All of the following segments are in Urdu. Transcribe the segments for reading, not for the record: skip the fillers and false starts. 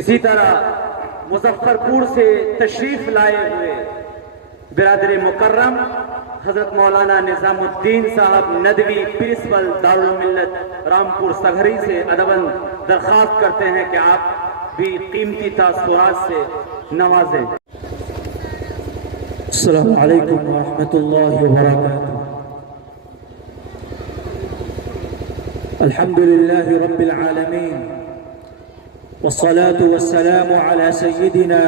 اسی طرح مظفرپور سے تشریف لائے ہوئے برادر مکرم حضرت مولانا نظام الدین صاحب ندوی پرنسپل دارالملت رامپور سگھری سے ادباً درخواست کرتے ہیں کہ آپ بھی قیمتی تاثرات سے نوازیں۔ السلام علیکم ورحمۃ اللہ وبرکاتہ۔ الحمد للہ رب العالمین والصلاة والسلام على سيدنا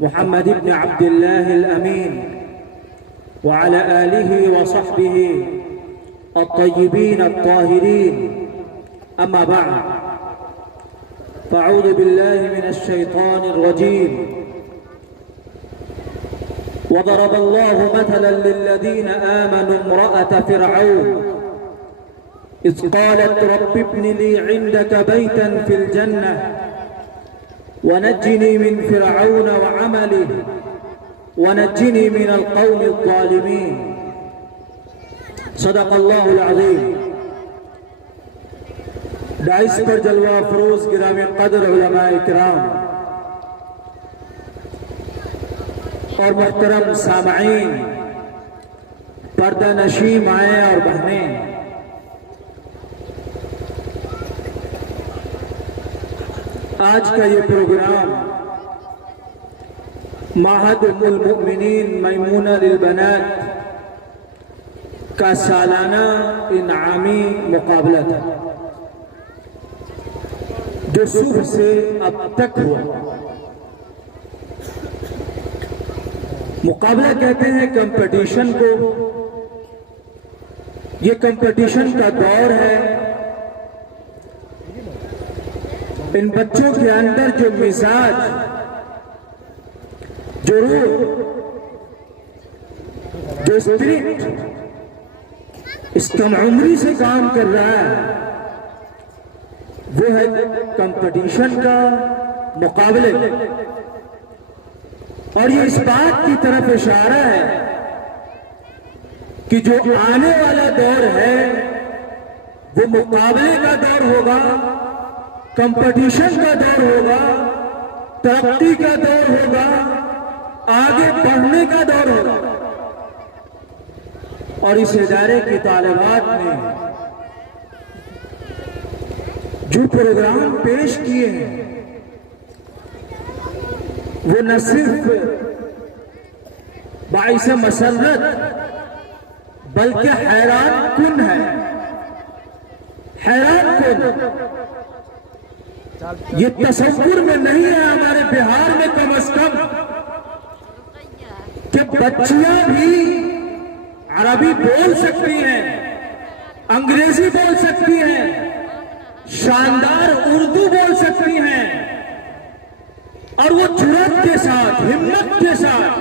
محمد بن عبد الله الأمين وعلى آله وصحبه الطيبين الطاهرين، أما بعد، فأعوذ بالله من الشيطان الرجيم. وضرب الله مثلا للذين آمنوا امرأة فرعون إذ قالت رب ابن لي عندك بيتا في الجنة ونجني من فرعون وعمله ونجني من القوم الظالمين. صدق الله العظيم. داعش پر جلوہ فروز گرام قدر علماء کرام اور محترم سامعین، پردہ نشیں مائیں اور بہنیں، آج کا یہ پروگرام معہد ام المؤمنین میمونہ للبنات کا سالانہ انعامی مقابلہ تھا جو صبح سے اب تک ہوا۔ مقابلہ کہتے ہیں کمپٹیشن کو، یہ کمپٹیشن کا دور ہے۔ ان بچوں کے اندر جو مزاج، جو روح، جو اسپرٹ اس کم عمری سے کام کر رہا ہے، وہ ہے کمپٹیشن کا، مقابلے، اور یہ اس بات کی طرف اشارہ ہے کہ جو آنے والا دور ہے وہ مقابلے کا دور ہوگا، کمپٹیشن کا دور ہوگا، ترقی کا دور ہوگا، آگے بڑھنے کا دور ہوگا۔ اور اس ادارے کی طالبات نے جو پروگرام پیش کیے ہیں وہ نہ صرف باعث مسرت بلکہ حیران کن ہے، حیران کن۔ یہ تصور میں نہیں ہے ہمارے بہار میں کم از کم کہ بچیاں بھی عربی بول سکتی ہیں، انگریزی بول سکتی ہیں، شاندار اردو بول سکتی ہیں، اور وہ جرأت کے ساتھ، ہمت کے ساتھ،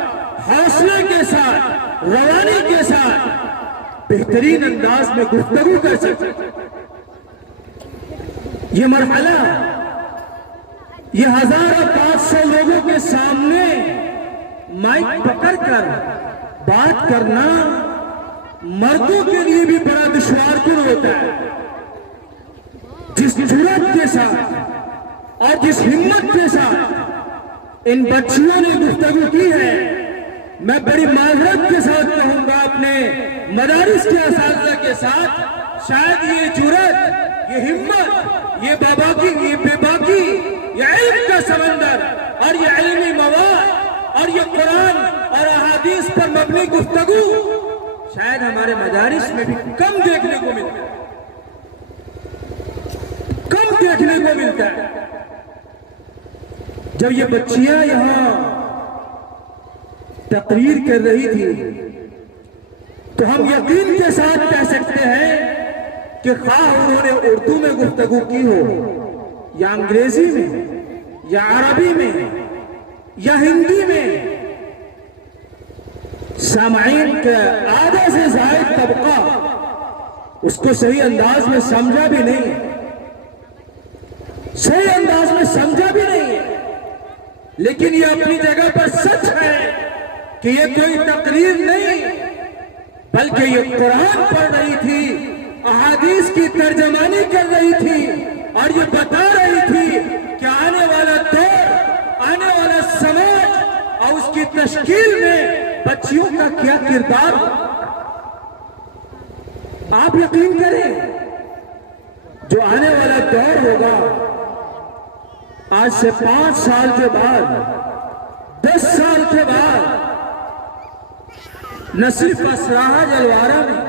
حوصلے کے ساتھ، روانی کے ساتھ بہترین انداز میں گفتگو کر سکتے ہیں۔ یہ مرحلہ، یہ 1500 لوگوں کے سامنے مائک پکڑ کر بات کرنا مردوں کے لیے بھی بڑا دشوار کن ہوتا ہے۔ جس جرأت کے ساتھ اور جس ہمت کے ساتھ ان بچیوں نے گفتگو کی ہے، میں بڑی معذرت کے ساتھ کہوں گا اپنے مدارس کے اساتذہ کے ساتھ، شاید یہ جرأت، یہ ہمت، یہ بے باکی، یہ علم کا سمندر اور یہ علمی مواد اور یہ قرآن اور احادیث پر مبنی گفتگو شاید ہمارے مدارس میں بھی کم دیکھنے کو ملتا ہے، کم دیکھنے کو ملتا ہے۔ جب یہ بچیاں یہاں تقریر کر رہی تھی تو ہم یقین کے ساتھ کہہ سکتے ہیں کہ خواہ انہوں نے اردو میں گفتگو کی ہو یا انگریزی میں یا عربی میں یا ہندی میں، سامعین کا آدھا سے زائد طبقہ اس کو صحیح انداز میں سمجھا بھی نہیں، صحیح انداز میں سمجھا بھی نہیں ہے، لیکن یہ اپنی جگہ پر سچ ہے کہ یہ کوئی تقریر نہیں بلکہ یہ قرآن پڑھ رہی تھی، احادیث کی ترجمانی کر رہی تھی اور یہ بتا رہی تھی کہ آنے والا بچیوں کا کیا کردار ہو. آپ یقین کریں جو آنے والا دور ہوگا آج سے 5 سال کے بعد 10 سال کے بعد نہ صرف اسرا جلوارہ میں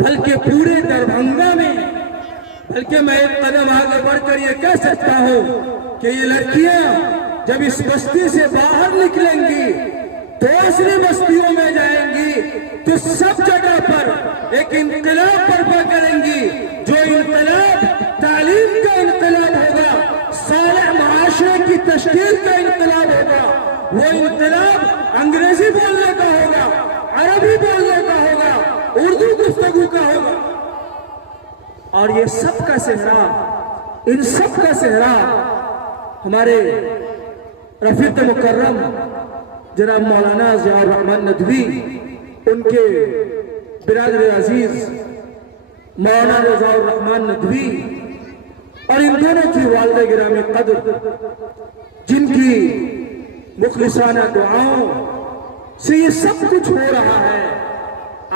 بلکہ پورے دربھنگا میں، بلکہ میں ایک قدم آگے بڑھ کر یہ کہہ سکتا ہوں کہ یہ لڑکیاں جب اس بستی سے باہر نکلیں گی دوسری بستیوں میں جائیں گی تو سب جگہ پر ایک انقلاب برپا کریں گی، جو انقلاب تعلیم کا انقلاب ہوگا، صالح معاشرے کی تشکیل کا انقلاب ہوگا. وہ انقلاب انگریزی بولنے کا ہوگا، عربی بولنے کا ہوگا، اردو گفتگو کا ہوگا. اور یہ سب کا صحرا، ان سب کا صحرا ہمارے رفیق مکرم جناب مولانا ضیاء الرحمن ندوی، ان کے برادر عزیز مولانا رضا الرحمن ندوی اور ان دونوں کی والدہ گرامی قدر، جن کی مخلصانہ دعاؤں سے یہ سب کچھ ہو رہا ہے.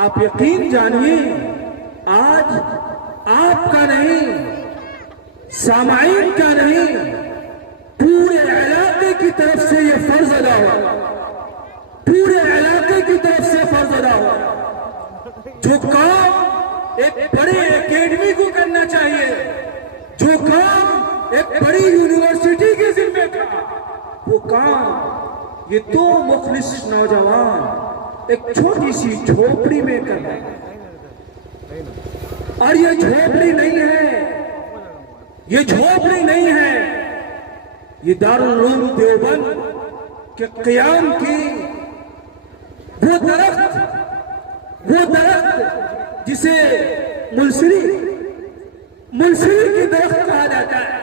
آپ یقین جانیے آج آپ کا نہیں، سامعین کا نہیں، پورے علاقے کی طرف سے یہ فرض ادا ہوا، پورے علاقے کی طرف سے فرض ادا ہوا. جو کام ایک بڑے اکیڈمی کو کرنا چاہیے، جو کام ایک بڑی یونیورسٹی کے ذمہ تھا، وہ کام یہ 2 مخلص نوجوان ایک چھوٹی سی جھوپڑی میں کر رہے ہیں. اور یہ جھوپڑی نہیں ہے، یہ جھوپڑی نہیں ہے، یہ دارالعلوم دیوبند کے قیام کی وہ درخت جسے ملسری کی درخت کہا جاتا ہے،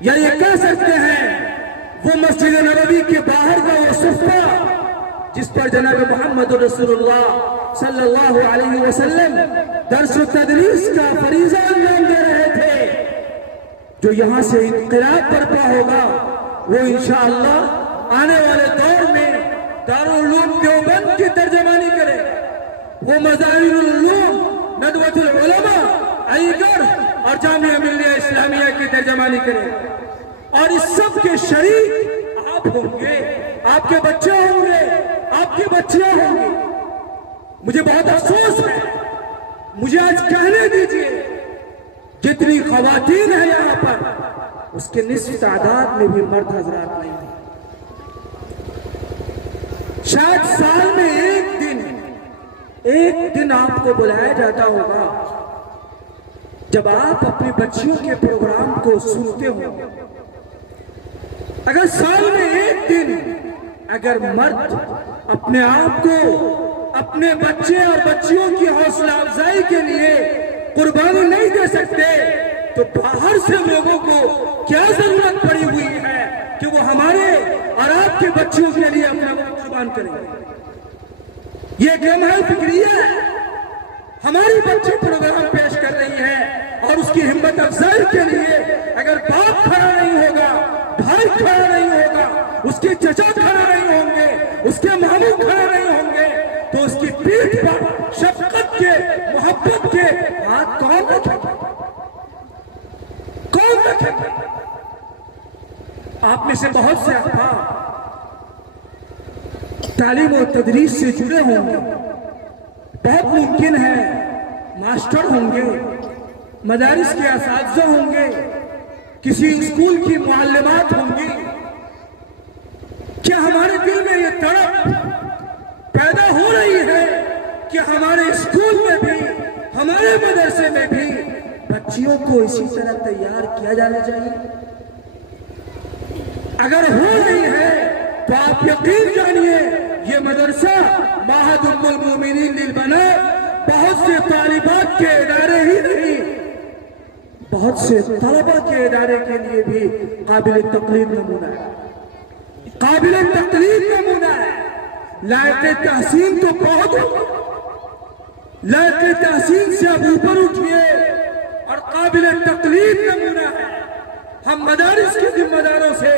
یا یہ کہہ سکتے ہیں وہ مسجد نبوی کے باہر کا وہ صفحہ جس پر جناب محمد رسول اللہ صلی اللہ علیہ وسلم درس و تدریس کا فریضہ انجام دے رہے تھے. جو یہاں سے انقلاب برپا ہوگا وہ انشاءاللہ آنے والے دور میں دارالعلوم دیوبند کی ترجمانی کرے، وہ مظاہر العلوم ندوۃ العلماء علی گڑھ اور جامعہ ملیہ اسلامیہ کی ترجمانی کرے. اور اس سب کے شریک آپ ہوں گے، آپ کے بچے ہوں گے، آپ کی بچیاں ہوں گی. مجھے بہت افسوس ہے، مجھے آج کہنے دیجئے جتنی خواتین ہیں یہاں پر اس کے نصف تعداد میں بھی مرد حضرات نہیں ہیں. شاید سال میں ایک دن آپ کو بلایا جاتا ہوگا جب آپ اپنی بچیوں کے پروگرام کو سنتے ہو. اگر سال میں ایک دن اگر مرد اپنے آپ کو اپنے بچے اور بچیوں کی حوصلہ افزائی کے لیے قربانی نہیں دے سکتے تو باہر سے لوگوں کو کیا ضرورت پڑی ہوئی ہے کہ وہ ہمارے اور آپ کے بچوں کے لیے اپنا وقت قربان کریں. یہ ایک لمحہ فکریہ ہے. ہماری بچی پروگرام پیش کر رہی ہے اور اس کی ہمت افزائی کے لیے اگر باپ کھڑا نہیں ہوگا، بھائی کھڑا نہیں ہوگا، اس کے چچا کھڑا نہیں ہوں گے، اس کے ماموں کھڑا نہیں ہوں گے تو اس کی پیٹھ پر شفقت کے، محبت کے ہاتھ کون رکھے گا؟ کون رکھے گا؟ آپ میں سے بہت سے احباب تعلیم و تدریس سے جڑے ہوں گے، بہت ممکن ہے ماسٹر ہوں گے، مدارس کے اساتذہ ہوں گے، کسی اسکول کی معلمات ہوں گی. کیا ہمارے دل میں یہ تڑپ پیدا ہو رہی ہے کہ ہمارے اسکول میں بھی، ہمارے مدرسے میں بھی بچیوں کو اسی طرح تیار کیا جانا چاہیے؟ اگر ہو رہی ہے تو آپ یقین جانیے یہ مدرسہ معہد ام المومنین للبنات بہت سے طالبات کے ادارے ہی نہیں، بہت سے طلبہ کے ادارے کے لیے بھی قابل تقلید نمونہ ہے، قابل تقلید نمونہ ہے. لائق تحسین تو بہت ہو، لائق تحسین سے اب اوپر اٹھیے اور قابل تقلید نمونہ ہے. ہم مدارس کے ذمہ داروں سے،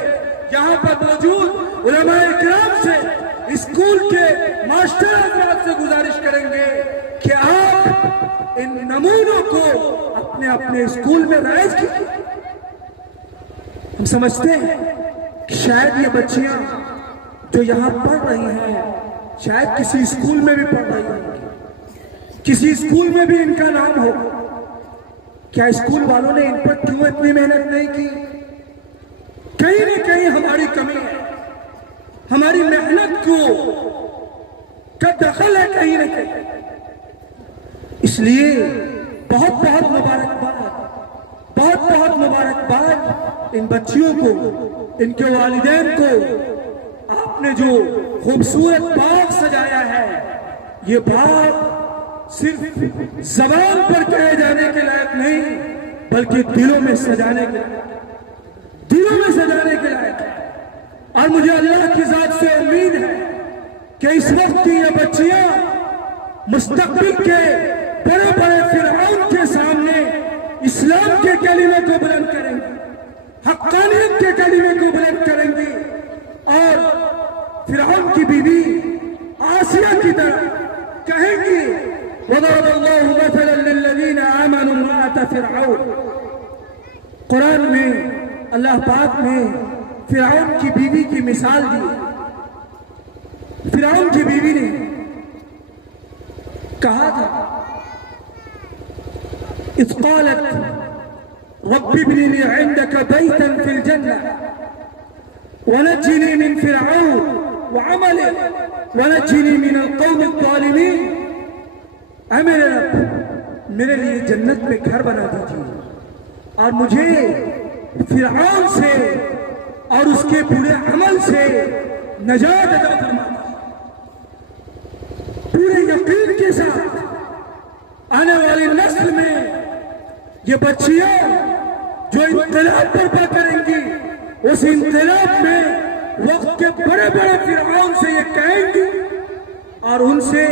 یہاں پر موجود علماء اکرام سے اسکول کے ماسٹر حضرات سے گزارش کریں گے کہ آپ ان نمونوں کو اپنے اپنے اسکول میں رائج کیجیے۔ ہم سمجھتے ہیں کہ شاید یہ بچیاں جو یہاں پڑھ رہی ہیں شاید کسی اسکول میں بھی پڑھ رہی ہوں گی، کسی اسکول میں بھی ان کا نام ہو۔ کیا اسکول والوں نے ان پر کیوں اتنی محنت نہیں کی؟ کہیں نہ کہیں ہماری کمی ہے، ہماری محنت کا دخل ہے کہیں نہ کہیں۔ اس لیے بہت بہت مبارکباد ان بچیوں کو، ان کے والدین کو۔ آپ نے جو خوبصورت باغ سجایا ہے، یہ باغ صرف زبان پر کہے جانے کے لائق نہیں بلکہ دلوں میں سجانے کے لائق ہے۔ اور مجھے اللہ کی ذات سے امید ہے کہ اس وقت کی یہ بچیاں مستقبل کے بڑے بڑے فرعون کے سامنے اسلام کے کلمے کو بلند کریں گی، حقانیت کے کلمے کو بلند کریں گی، اور فرعون کی بیوی آسیہ کی طرح کہیں گی وَضَرَبَ اللَّهُ مَثَلًا لِلَّذِينَ آمَنُوا امْرَأَتَ فِرْعَوْنَ۔ قرآن میں اللہ پاک نے فرعون کی بیوی کی مثال دی۔ فرعون کی بیوی نے کہا تھا اذ قالت رب ابن لي عندك بيتا في الجنة ونجني من فرعون وعمله ونجني من القوم الظالمين۔ اے میرے رب، میرے لیے جنت میں گھر بنا دیجیے اور مجھے فرعون سے اور اس کے برے عمل سے نجات عطا فرما دیجیے۔ پورے یقین کے ساتھ آنے والی نسل میں یہ بچیاں جو انقلاب برپا کریں گی، اس انقلاب میں وقت کے بڑے بڑے فرعون سے یہ کہیں گی اور ان سے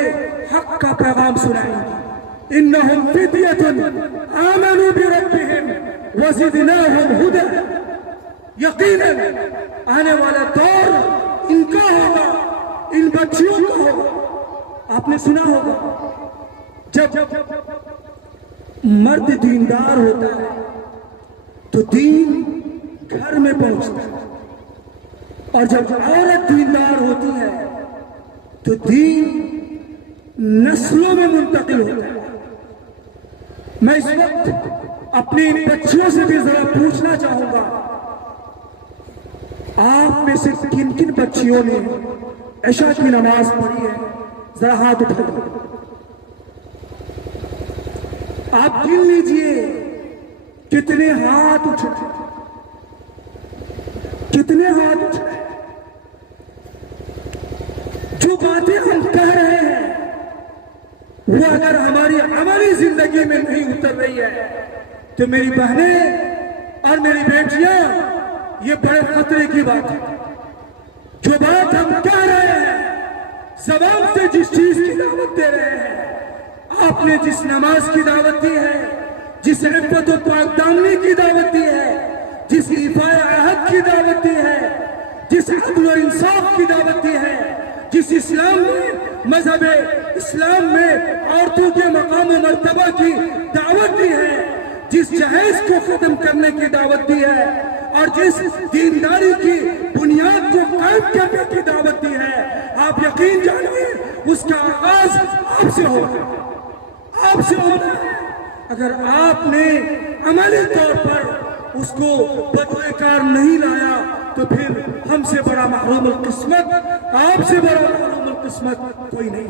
حق کا پیغام سنائیں گی۔ انہم فدیۃ آمنوا بربہم وزدناہم ہدی۔ یقیناً آنے والا دور ان کا ہوگا، ان بچیوں کا ہوگا۔ آپ نے سنا ہوگا جب مرد دیندار ہوتا ہے تو دین گھر میں پہنچتا ہے، اور جب عورت دیندار ہوتی ہے تو دین نسلوں میں منتقل ہوتا ہے۔ میں اس وقت اپنی ان بچیوں سے بھی ذرا پوچھنا چاہوں گا، آپ میں سے کن کن بچیوں نے عشاء کی نماز پڑھی ہے؟ ذرا ہاتھ اٹھائیے۔ آپ گن لیجئے کتنے ہاتھ اٹھے، کتنے ہاتھ اٹھے۔ جو باتیں ہم کہہ رہے ہیں وہ اگر ہماری عملی زندگی میں نہیں اتر رہی ہے تو میری بہنیں اور میری بیٹیاں، یہ بڑے خطرے کی بات ہے۔ جو بات ہم کہہ رہے ہیں، زبان سے جس چیز کی دعوت دے رہے ہیں، آپ نے جس نماز کی دعوت دی ہے، جس عفت و پاک دامنی کی دعوت دی ہے، جس ایفائے عہد کی دعوت دی ہے، جس عدل و انصاف کی دعوت دی ہے، جس اسلام میں، مذہب اسلام میں عورتوں کے مقام و مرتبہ کی دعوت دی ہے، جس جہیز کو ختم کرنے کی دعوت دی ہے، اور جس دینداری کی بنیاد کو قائم کرنے کی دعوت دی ہے، آپ یقین جانیے اس کا آغاز آپ سے ہوگا، آپ سے ہوگا۔ اگر آپ نے عملی طور پر اس کو بدوے کار نہیں لایا تو پھر ہم سے بڑا محروم القسمت، آپ سے بڑا محروم القسمت کوئی نہیں۔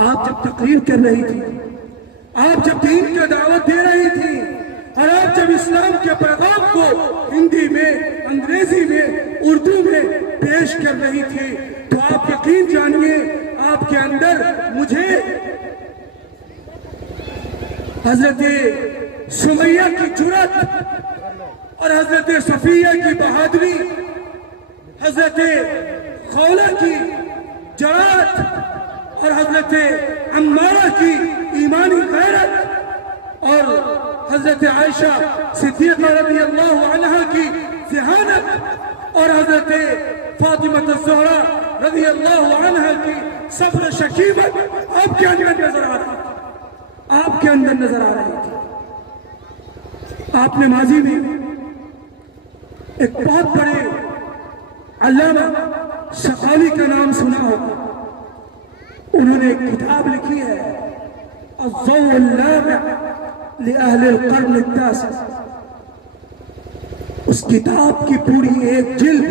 آپ جب تقریر کر رہی تھی، آپ جب دین کا دعوت دے رہی تھی، اور آپ جب اسلام کے پیغام کو ہندی میں، انگریزی میں، اردو میں پیش کر رہی تھی، تو آپ یقین جانیے آپ کے اندر مجھے حضرت سمیہ کی جرأت اور حضرت صفیہ کی بہادری، حضرت خولہ کی جرأت اور حضرت عمارہ کی ایمانی غیرت اور حضرت عائشہ صدیقہ رضی اللہ عنہا کی ذہانت اور حضرت فاطمہ الزہرا رضی اللہ عنہ کی صبر شکیمت آپ کے اندر نظر آ رہی تھی، آپ کے اندر نظر آ رہی تھی۔ آپ نے ماضی میں ایک بہت بڑے علامہ شقالی کا نام سنا ہوگا، انہوں نے ایک کتاب لکھی ہے الضوء اللامع لأہل القرن التاسع۔ اس کتاب کی پوری ایک جلد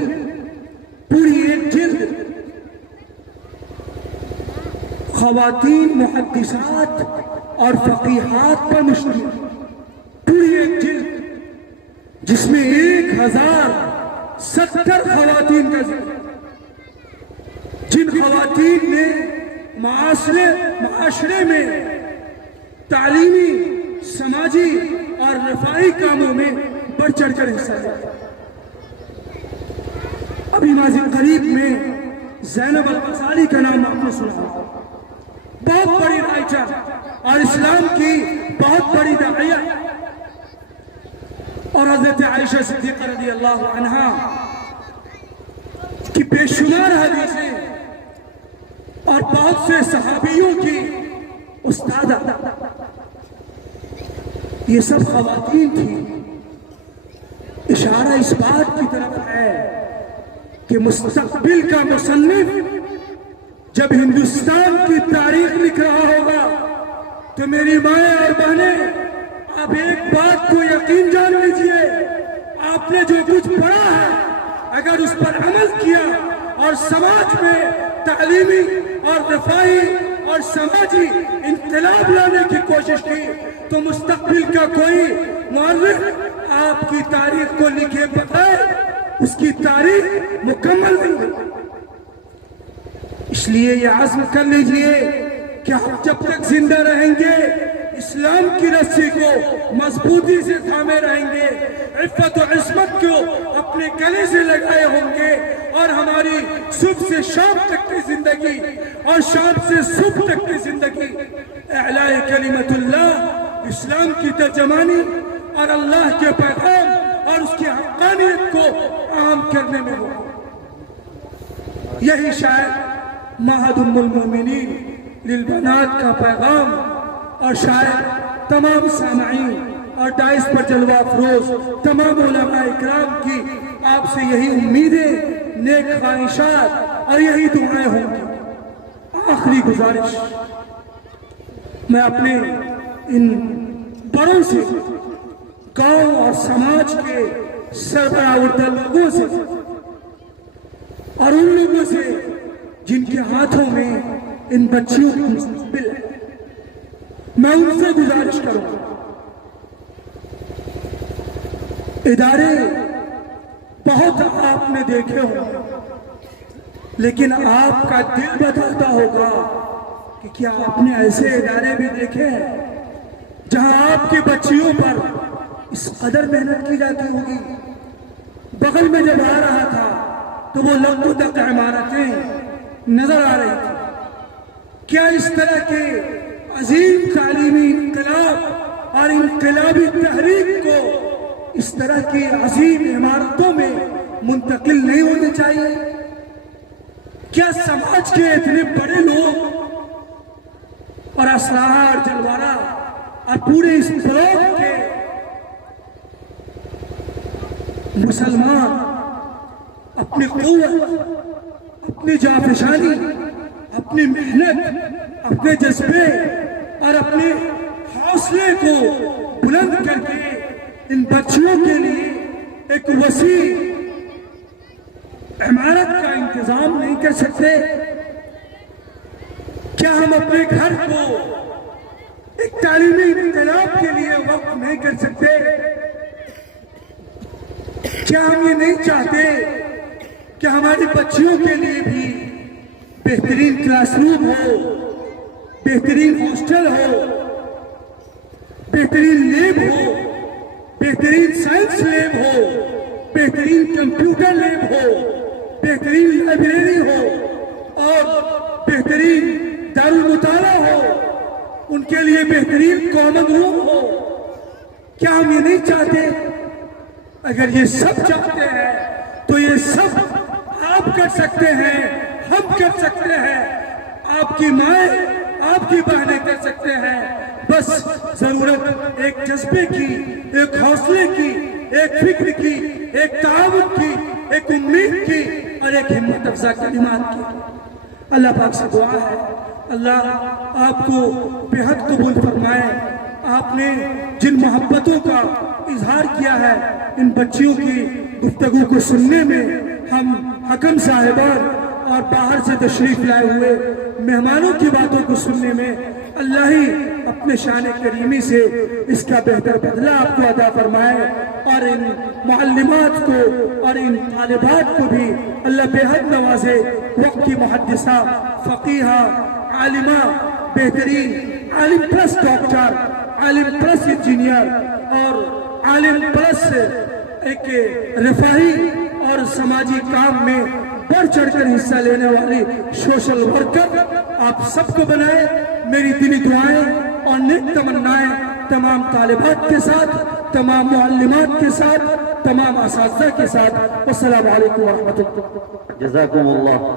خواتین محدثات اور فقیہات پر مشتمل، پوری ایک جلد جس میں 1070 خواتین کا ذکر، جن خواتین نے معاشرے میں تعلیمی، سماجی اور رفاہی کاموں میں بڑھ چڑھ کر حصہ لیا۔ ابھی ماضی قریب میں زینب الغزالی کا نام آپ نے سنا ہوگا، بہت بڑی رائٹر اور اسلام کی بہت بڑی داعیہ، اور حضرت عائشہ صدیقہ رضی اللہ عنہا کی بے شمار حدیثیں اور بہت سے صحابیوں کی استادہ، یہ سب خواتین تھیں۔ اشارہ اس بات کی طرف ہے کہ مستقبل کا مصنف جب ہندوستان کی تاریخ لکھ رہا ہوگا تو میری مائیں اور بہنیں، آپ ایک بات کو یقین جان لیجئے، آپ نے جو کچھ پڑھا ہے اگر اس پر عمل کیا اور سماج میں تعلیمی اور رفاہی اور سماجی انقلاب لانے کی کوشش کی تو مستقبل کا کوئی مورخ آپ کی تاریخ کو لکھے بغیر اس کی تاریخ مکمل نہیں ہوگی۔ اس لیے یہ عزم کر لیجئے کہ ہم جب تک زندہ رہیں گے اسلام کی رسی کو مضبوطی سے تھامے رہیں گے، عفت و عصمت کو اپنے گلے سے لگائے ہوں گے، اور ہماری صبح سے شام تک کی زندگی اور شام سے صبح تک کی زندگی اعلاء کلمت اللہ، اسلام کی ترجمانی اور اللہ کے پیغام اور اس کی حقانیت کو عام کرنے میں ہو۔ یہی شاید معہد ام المومنین للبنات کا پیغام، اور شاید تمام سامعین اور ڈائس پر جلوہ افروز تمام علماء اکرام کی آپ سے یہی امیدیں، نیک خواہشات اور یہی دعائیں ہوں گی۔ آخری گزارش میں اپنے ان بڑوں سے، گاؤں اور سماج کے سربراہ لوگوں سے اور ان لوگوں سے جن کے ہاتھوں میں ان بچیوں کا مستقبل ہے، میں ان سے گزارش کروں گا، ادارے بہت آپ نے دیکھے ہوں، لیکن آپ کا دل بتاتا ہوگا کہ کیا آپ نے ایسے ادارے بھی دیکھے ہیں جہاں آپ کی بچیوں پر اس قدر محنت کی جاتی ہوگی۔ بغل میں جب آ رہا تھا تو وہ لمحوں تک عمارتیں نظر آ رہی تھی۔ کیا اس طرح کے عظیم تعلیمی انقلاب اور انقلابی تحریک کو اس طرح کی عظیم عمارتوں میں منتقل نہیں ہونے چاہیے؟ کیا سماج کے اتنے بڑے لوگ اور اسرار جلوارہ اور پورے اس بلاک کے مسلمان اپنی قوت، اپنی جانفشانی، اپنی محنت، اپنے جذبے اور اپنے حوصلے کو بلند کر کے ان بچیوں کے لیے ایک وسیع عمارت کا انتظام نہیں کر سکتے؟ کیا ہم اپنے گھر کو ایک تعلیمی انقلاب کے لیے وقف نہیں کر سکتے؟ کیا ہم یہ نہیں چاہتے کہ ہماری بچیوں کے لیے بھی بہترین کلاس روم ہو، بہترین ہاسٹل ہو، بہترین لیب ہو، بہترین سائنس لیب ہو، بہترین کمپیوٹر لیب ہو، بہترین لائبریری ہو اور بہترین دارالمطالعہ ہو، ان کے لیے بہترین کامن روم ہو؟ کیا ہم یہ نہیں چاہتے؟ اگر یہ سب چاہتے ہیں تو یہ سب آپ آپ کر سکتے ہیں، ہم کر سکتے ہیں، آپ کی مائیں آپ کی بہنیں کر سکتے ہیں. بس ضرورت ایک جذبے کی، ایک حوصلے کی، ایک فکر کی، ایک تعاون کی، ایک امید کی اور ایک ہمت افزا کلمات کی. اللہ پاک سے دعا ہے اللہ آپ کو بے حد قبول فرمائے. آپ نے جن محبتوں کا اظہار کیا ہے ان بچیوں کی گفتگو کو سننے میں، ہم حکم صاحبان اور باہر سے تشریف لائے ہوئے مہمانوں کی باتوں کو سننے میں، اللہ ہی اپنے شان کریمی سے اس کا بہتر بدلہ آپ کو عطا فرمائے. اور ان معلمات کو اور ان طالبات کو بھی اللہ بے حد نوازے. وقت کی محدثہ، فقیہہ، عالمہ، بہترین عالم پلس ڈاکٹر، عالم پلس انجینئر اور عالم پلس ایک رفاہی اور سماجی کام میں بڑھ چڑھ کر حصہ لینے والی سوشل ورکر آپ سب کو بنائے. میری دلی دعائیں اور نیک تمنائیں تمام طالبات کے ساتھ، تمام معلمات کے ساتھ، تمام اساتذہ کے ساتھ. السلام علیکم ورحمۃ اللہ. جزاکم اللہ.